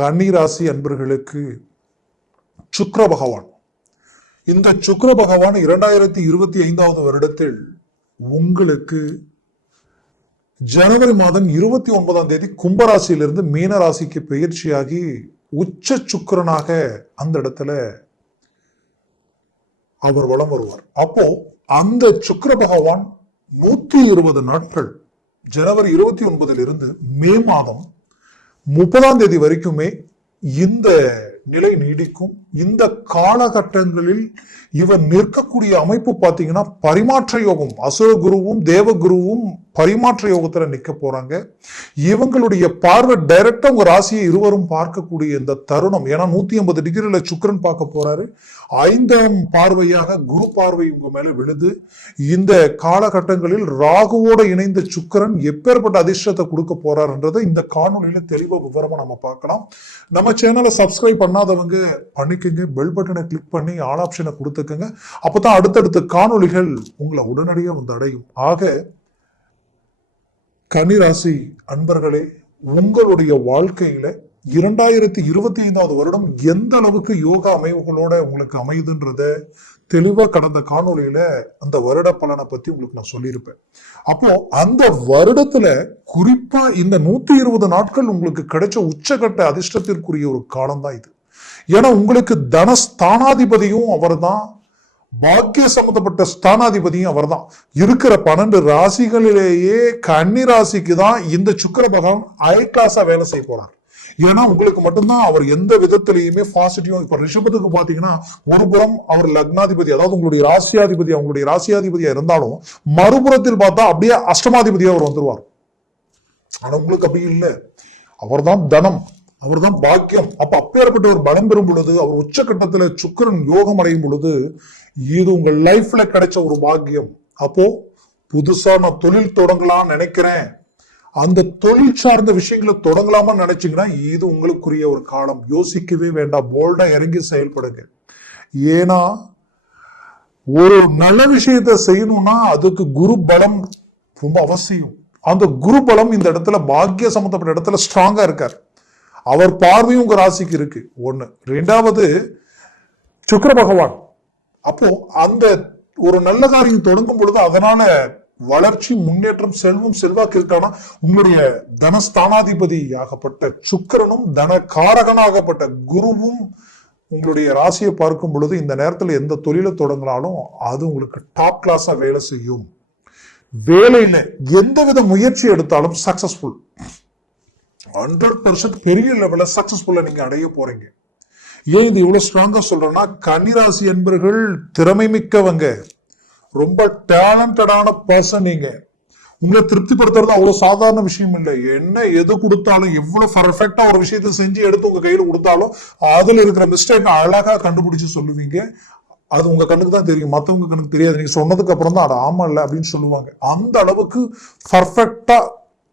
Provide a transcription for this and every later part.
கன்னிராசி அன்பர்களுக்கு சுக்ர பகவான். இந்த சுக்ர பகவான் இரண்டாயிரத்தி இருபத்தி ஐந்தாவது வருடத்தில் உங்களுக்கு ஜனவரி மாதம் இருபத்தி ஒன்பதாம் தேதி கும்பராசியிலிருந்து மீன ராசிக்கு பயிற்சியாகி உச்ச சுக்கிரனாக அந்த இடத்துல அவர் வலம் வருவார். அப்போ அந்த சுக்கர பகவான் நூத்தி இருபது நாட்கள் ஜனவரி இருபத்தி ஒன்பதிலிருந்து மே மாதம் முப்பதாம் தேதி வரைக்குமே இந்த நிலை நீடிக்கும். இந்த காலகட்டங்களில் இவர் நிற்கக்கூடிய அமைப்பு பார்த்தீங்கன்னா பரிமாற்ற யோகம். அசுர குருவும் தேவகுருவும் பரிமாற்ற யோகத்துல நிக்க போறாங்க. இவங்களுடைய பார்வை டைரக்டா உங்க ராசியை இருவரும் பார்க்கக்கூடிய இந்த தருணம். ஏன்னா நூத்தி ஐம்பது டிகிரில சுக்கரன் பார்க்க போறாரு. ஐந்தாம் பார்வையாக குரு பார்வை உங்க மேல விழுது. இந்த காலகட்டங்களில் ராகுவோட இணைந்த சுக்கரன் எப்பேற்பட்ட அதிர்ஷ்டத்தை கொடுக்க போறாருன்றதை இந்த காணொலியில தெளிவா விவரமா நம்ம பார்க்கலாம். நம்ம சேனலை சப்ஸ்கிரைப் பண்ணாதவங்க பண்ணி பண்ணிக்கோங்க பெல் பட்டனை கிளிக் பண்ணி ஆல் ஆப்ஷனை கொடுத்துக்கோங்க. அப்பதான் அடுத்தடுத்த காணொளிகள் உங்களை உடனடியாக வந்து அடையும். ஆக கன்னிராசி அன்பர்களே உங்களுடைய வாழ்க்கையில இரண்டாயிரத்தி இருபத்தி ஐந்தாவது வருடம் எந்த அளவுக்கு யோகா அமைவுகளோட உங்களுக்கு அமையுதுன்றத தெளிவா கடந்த காணொளியில அந்த வருட பலனை பத்தி உங்களுக்கு நான் சொல்லியிருப்பேன். அப்போ அந்த வருடத்துல குறிப்பா இந்த நூத்தி இருபது நாட்கள் உங்களுக்கு கிடைச்ச உச்சகட்ட அதிர்ஷ்டத்திற்குரிய ஒரு காலம் தான் இது. ஏன்னா உங்களுக்கு தனஸ்தானாதிபதியும் அவர்தான். பாக்கிய சம்பந்தப்பட்ட ஸ்தானாதிபதியும் அவர் தான் இருக்கிற பன்னெண்டு ராசிகளிலேயே கன்னி ராசிக்கு தான் இந்த சுக்கர பகவான் அயக்காசா வேலை செய்ய போறார். ஏன்னா உங்களுக்கு மட்டும்தான் அவர் எந்த விதத்திலையுமே பாசிட்டிவ் இப்ப ரிஷபத்துக்கு பாத்தீங்கன்னா ஒரு புறம் அவர் லக்னாதிபதி அதாவது உங்களுடைய ராசியாதிபதி அவங்களுடைய ராசியாதிபதியா இருந்தாலும் மறுபுறத்தில் பார்த்தா அப்படியே அஷ்டமாதிபதியா அவர் வந்துருவார். ஆனா உங்களுக்கு அப்படி இல்லை. அவர்தான் தனம். அவர்தான் பாக்கியம். அப்ப அப்பேற்பட்ட ஒரு பலம் பெறும் பொழுது அவர் உச்சக்கட்டத்துல சுக்கிரன் யோகம் அடையும் பொழுது இது உங்க லைஃப்ல கிடைச்ச ஒரு பாக்கியம். அப்போ புதுசா நான் தொழில் தொடங்கலாம்னு நினைக்கிறேன். அந்த தொழில் சார்ந்த விஷயங்களை தொடங்கலாமா நினைச்சீங்கன்னா இது உங்களுக்குரிய ஒரு காலம். யோசிக்கவே வேண்டாம். போல்டா இறங்கி செயல்படுங்க. ஏன்னா ஒரு நல்ல விஷயத்தை செய்யணும்னா அதுக்கு குரு பலம் ரொம்ப அவசியம். அந்த குரு பலம் இந்த இடத்துல பாக்கிய சம்பந்தப்பட்ட இடத்துல ஸ்ட்ராங்கா இருக்கார். அவர் பார்வையும் உங்க ராசிக்கு இருக்கு. ஒண்ணு. ரெண்டாவது சுக்கர பகவான். அப்போ அந்த ஒரு நல்ல காரியம் தொடங்கும் பொழுது அதனால வளர்ச்சி முன்னேற்றம் செல்வம் செல்வாக்கு இருக்கானா உங்களுடைய தனஸ்தானாதிபதி ஆகப்பட்ட சுக்கிரனும் தன காரகனாகப்பட்ட குருவும் உங்களுடைய ராசியை பார்க்கும் பொழுது இந்த நேரத்தில் எந்த தொழிலை தொடங்கினாலும் அது உங்களுக்கு டாப் கிளாஸா வேலை செய்யும். வேலையில எந்தவித முயற்சி எடுத்தாலும் சக்சஸ்ஃபுல் ஹண்ட்ரட் பர்சன்ட் பெரிய லெவலில் சக்ஸஸ்ஃபுல்லாக நீங்கள் அடைய போகிறீங்க ஏன் இது இவ்வளோ ஸ்ட்ராங்காக சொல்கிறேன்னா கன்னிராசி என்பர்கள் திறமை மிக்கவங்க. ரொம்ப டேலண்டடான பர்சன் நீங்கள் உங்களை திருப்திப்படுத்துறது அவ்வளோ சாதாரண விஷயம் இல்லை. என்ன எது கொடுத்தாலும் எவ்வளோ பர்ஃபெக்டாக ஒரு விஷயத்தை செஞ்சு எடுத்து உங்கள் கையில் கொடுத்தாலும் அதில் இருக்கிற மிஸ்டேக் அழகாக கண்டுபிடிச்சு சொல்லுவீங்க. அது உங்க கண்ணுக்கு தான் தெரியும். மற்றவங்க கண்ணுக்கு தெரியாது. நீங்க சொன்னதுக்கு அப்புறம் தான் அது ஆமா இல்லை அப்படின்னு சொல்லுவாங்க. அந்த அளவுக்கு பர்ஃபெக்டா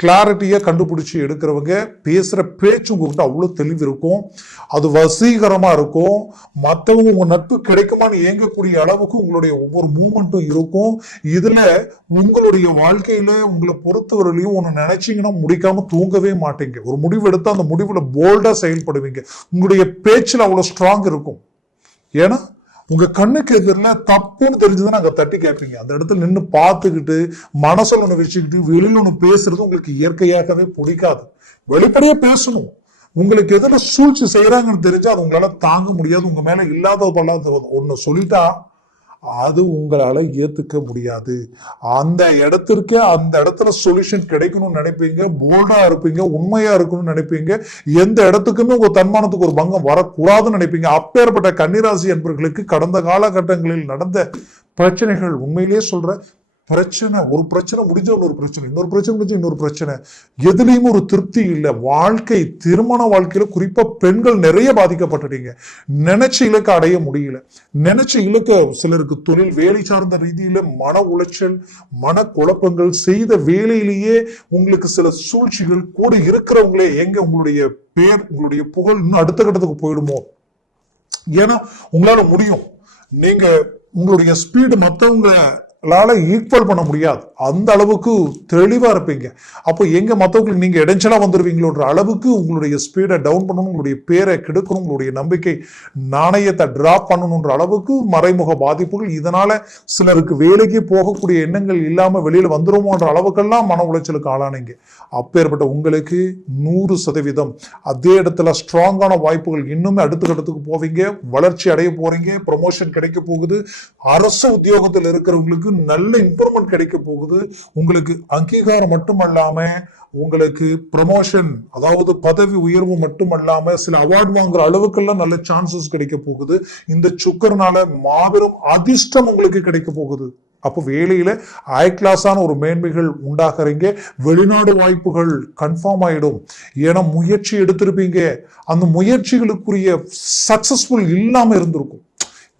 கிளாரிட்டியாக கண்டுபிடிச்சி எடுக்கிறவங்க பேசுகிற பேச்சு உங்ககிட்ட அவ்வளோ தெளிவு இருக்கும். அது வசீகரமாக இருக்கும். மற்றவங்க உங்கள் நட்பு கிடைக்குமான்னு ஏங்கக்கூடிய அளவுக்கு உங்களுடைய ஒவ்வொரு மூமெண்ட்டும் இருக்கும். இதில் உங்களுடைய வாழ்க்கையில் உங்களை பொறுத்தவரையிலையும் ஒன்று நினச்சிங்கன்னா முடிக்காமல் தூங்கவே மாட்டீங்க. ஒரு முடிவு எடுத்தால் அந்த முடிவில் போல்டாக செயல்படுவீங்க. உங்களுடைய பேச்சில் அவ்வளோ ஸ்ட்ராங் இருக்கும். ஏன்னா உங்க கண்ணுக்கு எதிரில் தப்புன்னு தெரிஞ்சதுன்னா அங்கே தட்டி கேட்பீங்க அந்த இடத்துல நின்று பார்த்துக்கிட்டு மனசில் ஒன்று வச்சுக்கிட்டு வெளியில் ஒன்று பேசுறது உங்களுக்கு இயற்கையாகவே பிடிக்காது. வெளிப்படையாக பேசணும். உங்களுக்கு எதில் சூழ்ச்சி செய்கிறாங்கன்னு தெரிஞ்சா அது உங்களால் தாங்க முடியாது. உங்கள் மேலே இல்லாத பல்லாத ஒன்று சொல்லிட்டா அது உங்களால ஏத்துக்க முடியாது. அந்த இடத்திற்கு அந்த இடத்துல சொல்யூஷன் கிடைக்கணும்னு நினைப்பீங்க போல்டா இருப்பீங்க உண்மையா இருக்கணும்னு நினைப்பீங்க. எந்த இடத்துக்குமே உங்கள் தன்மானத்துக்கு ஒரு பங்கம் வரக்கூடாதுன்னு நினைப்பீங்க. அப்பேற்பட்ட கன்னிராசி என்பவர்களுக்கு கடந்த காலகட்டங்களில் நடந்த பிரச்சனைகள் உண்மையிலேயே சொல்ற பிரச்சனை ஒரு பிரச்சனை முடிஞ்ச ஒரு பிரச்சனை இன்னொரு பிரச்சனை முடிஞ்ச இன்னொரு பிரச்சனை. எதுலேயும் ஒரு திருப்தி இல்லை. வாழ்க்கை திருமண வாழ்க்கையில குறிப்பா பெண்கள் நிறைய பாதிக்கப்பட்டுட்டீங்க. நினைச்ச இலக்கை அடைய முடியல. நினைச்ச இலக்க சிலருக்கு தொழில் வேலை சார்ந்த ரீதியில மன உளைச்சல் மன குழப்பங்கள் செய்த வேலையிலேயே உங்களுக்கு சில சூழ்ச்சிகள் கூட இருக்கிறவங்களே எங்க உங்களுடைய பேர் உங்களுடைய புகழ் இன்னும் அடுத்த கட்டத்துக்கு போயிடுமோ? ஏன்னா உங்களால முடியும். நீங்க உங்களுடைய ஸ்பீடு உங்களால் ஈக்குவல் பண்ண முடியாது. அந்த அளவுக்கு தெளிவாக இருப்பீங்க. அப்போ எங்கே மற்றவங்களுக்கு நீங்கள் இடைஞ்சலாக வந்துடுவீங்களோன்ற அளவுக்கு உங்களுடைய ஸ்பீடை டவுன் பண்ணணும் உங்களுடைய பேரை கெடுக்கணும் உங்களுடைய நம்பிக்கை நாணயத்தை ட்ராப் பண்ணணுன்ற அளவுக்கு மறைமுக பாதிப்புகள். இதனால் சிலருக்கு வேலைக்கு போகக்கூடிய எண்ணங்கள் இல்லாமல் வெளியில் வந்துடுமோன்ற அளவுக்கெல்லாம் மன உளைச்சலுக்கு ஆளானீங்க. அப்பேற்பட்ட உங்களுக்கு நூறு சதவீதம் அதே இடத்துல ஸ்ட்ராங்கான வாய்ப்புகள் இன்னுமே அடுத்த கட்டத்துக்கு போவீங்க. வளர்ச்சி அடைய போகிறீங்க ப்ரொமோஷன் கிடைக்க போகுது. அரசு உத்தியோகத்தில் இருக்கிறவங்களுக்கு நல்ல இம்ப்ரூவ்மெண்ட் கிடைக்க போகுது. உங்களுக்கு அங்கீகாரம் மட்டுமல்லாம உங்களுக்கு ப்ரமோஷன் அதாவது பதவி உயர்வு மட்டுமல்லாம சில அவார்ட் வாங்குற அளவுக்கெல்லாம் நல்ல சான்சஸ் கிடைக்க போகுது. இந்த சுக்கரனால மாபெரும் அதிர்ஷ்டம் உங்களுக்கு கிடைக்க போகுது. அப்போ வேலையில ஹை கிளாஸான ஒரு மேன்மைகள் உண்டாகிறீங்க. வெளிநாடு வாய்ப்புகள் கன்ஃபார்ம் ஆயிடும். ஏன்னா முயற்சி எடுத்திருப்பீங்க. அந்த முயற்சிகளுக்குரிய சக்சஸ்ஃபுல் இல்லாம இருந்திருக்கும்.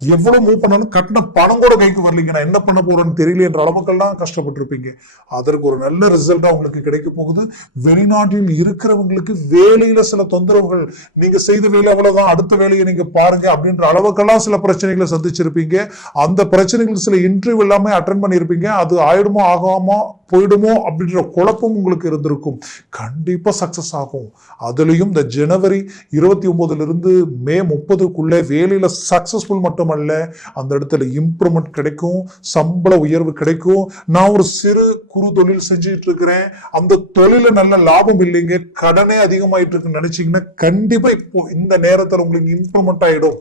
எவ்வளவு மூவ் பண்ணாலும் கட்டின பணம் கூட கைக்கு வரலீங்க. நான் என்ன பண்ண போறேன்னு தெரியல என்ற அளவுக்கெல்லாம் கஷ்டப்பட்டிருப்பீங்க. அதற்கு ஒரு நல்ல ரிசல்ட்டா உங்களுக்கு கிடைக்க போகுது. வெளிநாட்டில் இருக்கிறவங்களுக்கு வேலையில சில தொந்தரவுகள். நீங்க செய்த வேலை அவ்வளவுதான். அடுத்த வேலையை நீங்க பாருங்க அப்படின்ற அளவுக்கெல்லாம் சில பிரச்சனைகளை சந்திச்சிருப்பீங்க. அந்த பிரச்சனைகள் சில இன்டர்வியூ எல்லாமே அட்டன் பண்ணியிருப்பீங்க. அது ஆயிடுமோ ஆகாமோ போயிடுமோ அப்படின்ற குழப்பம் உங்களுக்கு இருந்திருக்கும். கண்டிப்பாக சக்ஸஸ் ஆகும். அதுலேயும் இந்த ஜனவரி இருபத்தி ஒம்போதுலேருந்து மே முப்பதுக்குள்ளே வேலையில் சக்ஸஸ்ஃபுல் மட்டுமல்ல அந்த இடத்துல இம்ப்ரூவ்மெண்ட் கிடைக்கும் சம்பள உயர்வு கிடைக்கும். நான் ஒரு சிறு குறு தொழில் செஞ்சுட்டு இருக்கிறேன். அந்த தொழிலில் நல்ல லாபம் இல்லைங்க. கடனே அதிகமாயிட்டு இருக்குன்னு நினச்சிங்கன்னா கண்டிப்பாக இப்போ இந்த நேரத்தில் உங்களுக்கு இம்ப்ரூவ்மெண்ட் ஆகிடும்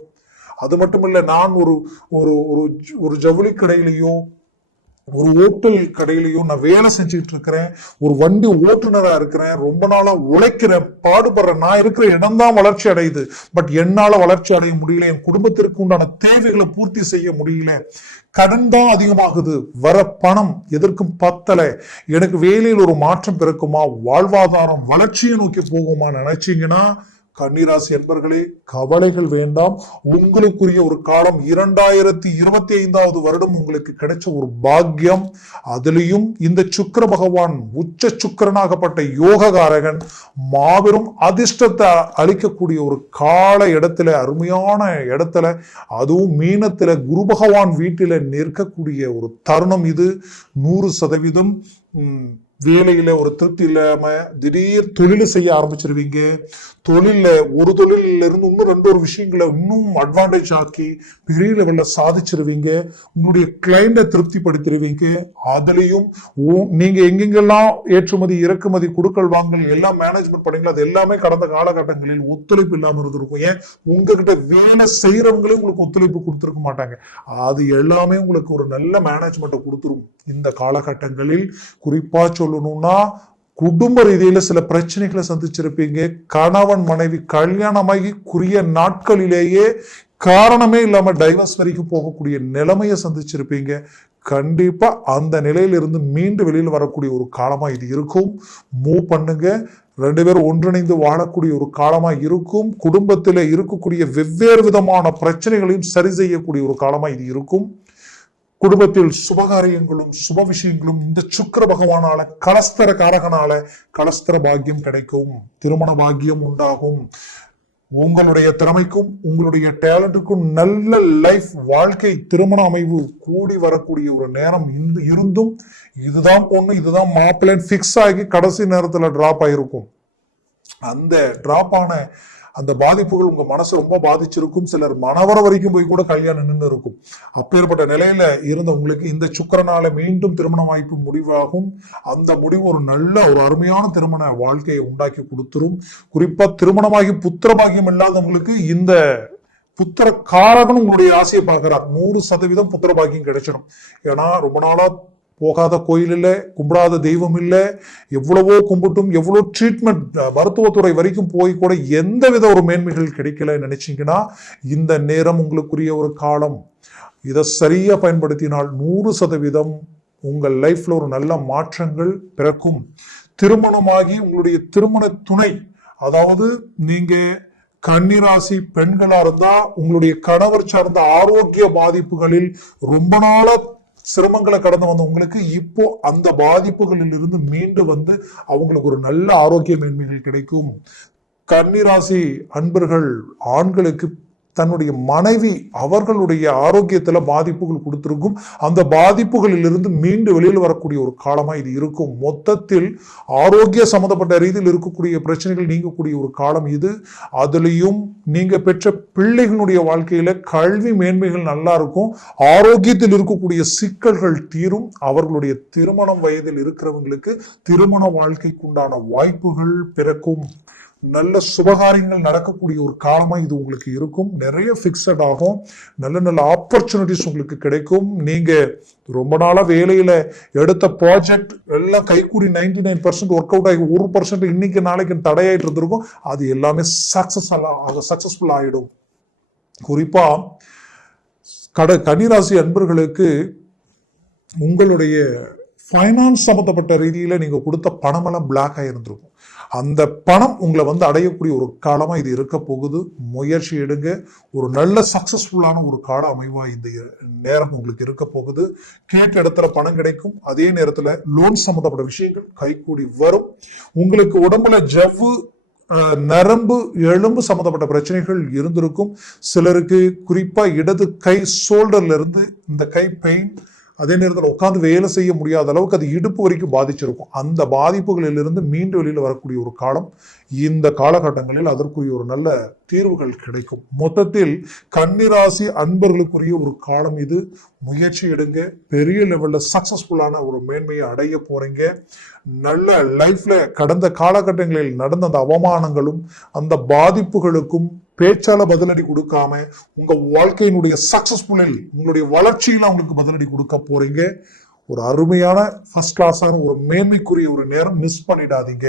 அது மட்டும் இல்லை நான் ஒரு ஒரு ஒரு ஒரு ஜவுளி கடையிலையும் ஒரு ஓட்டல் கடையிலையும் நான் வேலை செஞ்சுட்டு இருக்கிறேன். ஒரு வண்டி ஓட்டுநரா இருக்கிறேன். ரொம்ப நாளா உழைக்கிறேன். பாடுபடுறேன் நான் இருக்கிற இடம் தான் வளர்ச்சி அடையுது. பட் என்னால வளர்ச்சி அடைய முடியல. என் குடும்பத்திற்கு உண்டான தேவைகளை பூர்த்தி செய்ய முடியல. கடன் தான் அதிகமாகுது. வர பணம் எதற்கும் பத்தல. எனக்கு வேலையில் ஒரு மாற்றம் பிறக்குமா? வாழ்வாதாரம் வளர்ச்சியை நோக்கி போகுமா நினைச்சீங்கன்னா கன்னிராசி என்பர்களே கவலைகள் வேண்டாம். உங்களுக்குரிய ஒரு காலம் இரண்டாயிரத்தி இருபத்தி ஐந்தாவது வருடம் உங்களுக்கு கிடைச்ச ஒரு பாக்கியம். அதுலேயும் இந்த சுக்கிர பகவான் உச்ச சுக்கிரனாகப்பட்ட யோககாரகன் மாபெரும் அதிர்ஷ்டத்தை அளிக்கக்கூடிய ஒரு கால இடத்துல அருமையான இடத்துல அதுவும் மீனத்தில் குரு பகவான் வீட்டில் நிற்கக்கூடிய ஒரு தருணம் இது. நூறு சதவீதம் வேலையில ஒரு திருப்தி இல்லாம திடீர் தொழில் செய்ய ஆரம்பிச்சிருவீங்க. தொழில்ல ஒரு தொழில இருந்து இன்னும் ரெண்டு ஒரு விஷயங்களை இன்னும் அட்வான்டேஜ் ஆக்கி பெரிய லெவல்ல சாதிச்சிருவீங்க. உங்களுடைய கிளைண்ட திருப்திப்படுத்திடுவீங்க அதுலயும் நீங்க எங்கெங்கெல்லாம் ஏற்றுமதி இறக்குமதி கொடுக்கல் வாங்கல் எல்லாம் மேனேஜ்மெண்ட் பண்ணீங்களோ அது எல்லாமே கடந்த காலகட்டங்களில் ஒத்துழைப்பு இல்லாம இருந்திருக்கும். ஏன்? உங்ககிட்ட வேலை செய்யறவங்களே உங்களுக்கு ஒத்துழைப்பு கொடுத்துருக்க மாட்டாங்க. அது எல்லாமே உங்களுக்கு ஒரு நல்ல மேனேஜ்மெண்ட்டை கொடுத்துரும். இந்த காலகட்டங்களில் குறிப்பா சொல்லணும்னா குடும்ப ரீதியில சில பிரச்சனைகளை சந்திச்சிருப்பீங்க. கணவன் மனைவி கல்யாணமாகி குறிய நாட்களிலேயே காரணமே இல்லாம டைவர்ஸ் வரைக்கும் போகக்கூடிய நிலைமையை சந்திச்சிருப்பீங்க. கண்டிப்பா அந்த நிலையிலிருந்து மீண்டு வெளியில் வரக்கூடிய ஒரு காலமா இது இருக்கும். மூவ் பண்ணுங்க. ரெண்டு பேரும் ஒன்றிணைந்து வாழக்கூடிய ஒரு காலமா இருக்கும். குடும்பத்தில் இருக்கக்கூடிய வெவ்வேறு விதமான பிரச்சனைகளையும் சரி செய்யக்கூடிய ஒரு காலமா இது இருக்கும். குடும்பத்தில் சுபகாரியங்களும் சுப விஷயங்களும் இந்த சுக்கிர பகவானால கலஸ்தர காரகனால கலஸ்தர பாக்கியம் கிடைக்கும் திருமண பாக்கியம் உண்டாகும். உங்களுடைய திறமைக்கும் உங்களுடைய டேலண்ட்டுக்கும் நல்ல லைஃப் வாழ்க்கை திருமண அமைவு கூடி வரக்கூடிய ஒரு நேரம் இருந்து- இருந்தும் இதுதான் பொண்ணு இதுதான் மாப்பிள்ளைன்னு ஃபிக்ஸ் ஆகி கடைசி நேரத்துல டிராப் ஆயிருக்கும். அந்த டிராப் ஆன அந்த பாதிப்புகள் உங்க மனசு ரொம்ப பாதிச்சிருக்கும். சிலர் மனவர வரைக்கும் போய் கூட கல்யாணம் நின்று இருக்கும் அப்பேற்பட்ட நிலையில இருந்த உங்களுக்கு இந்த சுக்கரனால மீண்டும் திருமண வாய்ப்பு முடிவாகும். அந்த முடிவு ஒரு நல்ல ஒரு அருமையான திருமண வாழ்க்கையை உண்டாக்கி கொடுத்துரும். குறிப்பா திருமணமாகி புத்திர பாக்கியம் இல்லாதவங்களுக்கு இந்த புத்திர காரகன் உங்களுடைய ஆசையை பார்க்கிறார். நூறு சதவீதம் புத்திர பாக்கியம் கிடைச்சிடும் ஏன்னா ரொம்ப நாளா போகாத கோயில் இல்லை கும்பிடாத தெய்வம் இல்லை எவ்வளவோ கும்பிட்டும் எவ்வளோ ட்ரீட்மெண்ட் மருத்துவத்துறை வரைக்கும் போய் கூட எந்த வித ஒரு மேன்மைகள் கிடைக்கல நினைச்சீங்கன்னா இந்த நேரம் உங்களுக்குரிய ஒரு காலம். இதை சரியாக பயன்படுத்தினால் நூறு சதவீதம் உங்கள் லைஃப்பில் ஒரு நல்ல மாற்றங்கள் பிறக்கும். திருமணமாகி உங்களுடைய திருமண துணை அதாவது நீங்கள் கன்னிராசி பெண்களா இருந்தா உங்களுடைய கணவர் சார்ந்த ஆரோக்கிய பாதிப்புகளில் ரொம்ப நாளா சிரமங்களை கடந்து வந்த உங்களுக்கு இப்போ அந்த பாதிப்புகளில் இருந்து மீண்டு வந்து அவங்களுக்கு ஒரு நல்ல ஆரோக்கிய மேன்மைகள் கிடைக்கும். கன்னிராசி அன்பர்கள் ஆண்களுக்கு தன்னுடைய மனைவி அவர்களுடைய ஆரோக்கியத்தில் பாதிப்புகள் கொடுத்துருக்கும். அந்த பாதிப்புகளிலிருந்து மீண்டு வெளியில் வரக்கூடிய ஒரு காலமாக இது இருக்கும். மொத்தத்தில் ஆரோக்கிய சம்மந்தப்பட்ட ரீதியில் இருக்கக்கூடிய பிரச்சனைகள் நீங்கக்கூடிய ஒரு காலம் இது. அதுலேயும் நீங்கள் பெற்ற பிள்ளைகளுடைய வாழ்க்கையில் கல்வி மேன்மைகள் நல்லா இருக்கும். ஆரோக்கியத்தில் இருக்கக்கூடிய சிக்கல்கள் தீரும். அவர்களுடைய திருமணம் வயதில் இருக்கிறவங்களுக்கு திருமண வாழ்க்கைக்குண்டான வாய்ப்புகள் பிறக்கும். நல்ல சுபகாரியங்கள் நடக்கக்கூடிய ஒரு காலமாக இது உங்களுக்கு இருக்கும். நிறைய ஃபிக்ஸட் ஆகும். நல்ல நல்ல ஆப்பர்ச்சுனிட்டிஸ் உங்களுக்கு கிடைக்கும். நீங்கள் ரொம்ப நாளாக வேலையில் எடுத்த ப்ராஜெக்ட் எல்லாம் கைக்கூடி ninety nine percent work out ஆகி ஒரு பர்சன்ட் இன்னைக்கு நாளைக்கு தடையாயிட்டு இருந்திருக்கும். அது எல்லாமே சக்ஸஸ் ஆக சக்ஸஸ்ஃபுல் ஆகிடும் குறிப்பாக கட கன்னிராசி அன்பர்களுக்கு உங்களுடைய ஃபைனான்ஸ் சம்மந்தப்பட்ட ரீதியில் நீங்கள் கொடுத்த பணமெல்லாம் பிளாக் ஆயிருந்திருக்கும் அந்த பணம் உங்களை வந்து அடையக்கூடிய ஒரு காலமாக இது இருக்க போகுது. முயற்சி எடுங்க. ஒரு நல்ல சக்ஸஸ்ஃபுல்லான ஒரு கால அமைவாக இந்த நேரம் உங்களுக்கு இருக்க போகுது. கேட்ட இடத்துல பணம் கிடைக்கும். அதே நேரத்தில் லோன் சம்மந்தப்பட்ட விஷயங்கள் கைகூடி வரும். உங்களுக்கு உடம்புல ஜவ்வு நரம்பு எலும்பு சம்மந்தப்பட்ட பிரச்சனைகள் இருந்திருக்கும். சிலருக்கு குறிப்பாக இடது கை சோல்டர்லேருந்து இந்த கை பெயின் அதே நேரத்தில் உட்காந்து வேலை செய்ய முடியாத அளவுக்கு அது இடுப்பு வரைக்கும் பாதிச்சிருக்கும். அந்த பாதிப்புகளிலிருந்து மீண்டு வெளியில் வரக்கூடிய ஒரு காலம் இந்த காலகட்டங்களில் அதற்குரிய ஒரு நல்ல தீர்வுகள் கிடைக்கும். மொத்தத்தில் கன்னிராசி அன்பர்களுக்குரிய ஒரு காலம் இது. முயற்சி எடுங்க. பெரிய லெவலில் சக்ஸஸ்ஃபுல்லான ஒரு மேன்மையை அடைய போகிறீங்க நல்ல லைஃப்பில் கடந்த காலகட்டங்களில் நடந்த அந்த அவமானங்களும் அந்த பாதிப்புகளுக்கும் பேச்சால பதிலடி கொடுக்காம உங்க வாழ்க்கையினுடைய சக்சஸ்ஃபுல்லில் உங்களுடைய வளர்ச்சியில் உங்களுக்கு பதிலடி கொடுக்க போறீங்க. ஒரு அருமையான ஃபர்ஸ்ட் கிளாஸான ஒரு மேன்மைக்குரிய ஒரு நேரம் மிஸ் பண்ணிடாதீங்க.